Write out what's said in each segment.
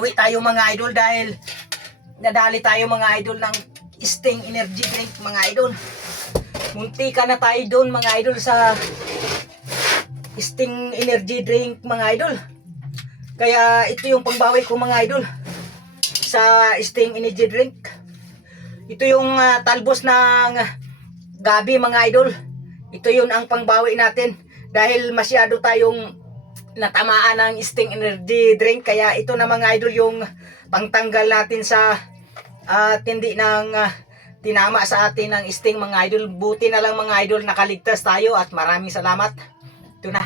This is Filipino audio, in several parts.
Bawi tayo mga idol dahil nadali tayo mga idol ng Sting Energy Drink mga idol. Munti ka na tayo doon mga idol sa Sting Energy Drink mga idol. Kaya ito yung pangbawi ko mga idol sa Sting Energy Drink. Ito yung talbos ng gabi mga idol. Ito yun ang pangbawi natin dahil masyado tayong natamaan ng Sting Energy Drink. Kaya ito na mga idol yung pangtanggal natin sa tindi ng tinama sa atin ng Sting mga idol. Buti na lang mga idol nakaligtas tayo at maraming salamat. Ito na.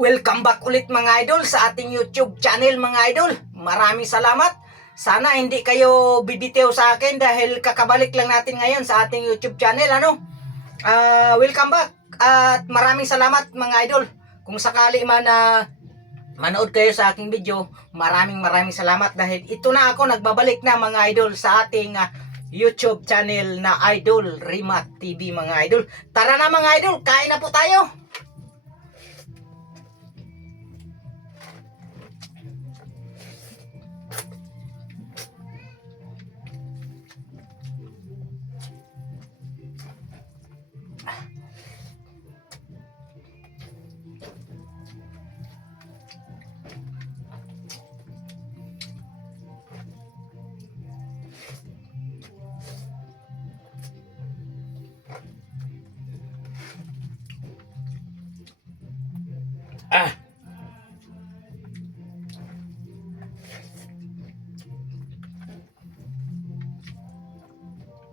Welcome back ulit mga idol sa ating YouTube channel mga idol. Maraming salamat. Sana hindi kayo bibitiw sa akin dahil kakabalik lang natin ngayon sa ating YouTube channel. Welcome back at maraming salamat mga idol. Kung sakali man manood kayo sa aking video, maraming salamat dahil ito na ako nagbabalik na mga idol sa ating YouTube channel na Idol Rimat TV mga idol. Tara na mga idol, kain na po tayo.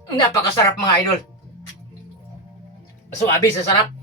Napakasarap mga idol. Suabe sa sarap.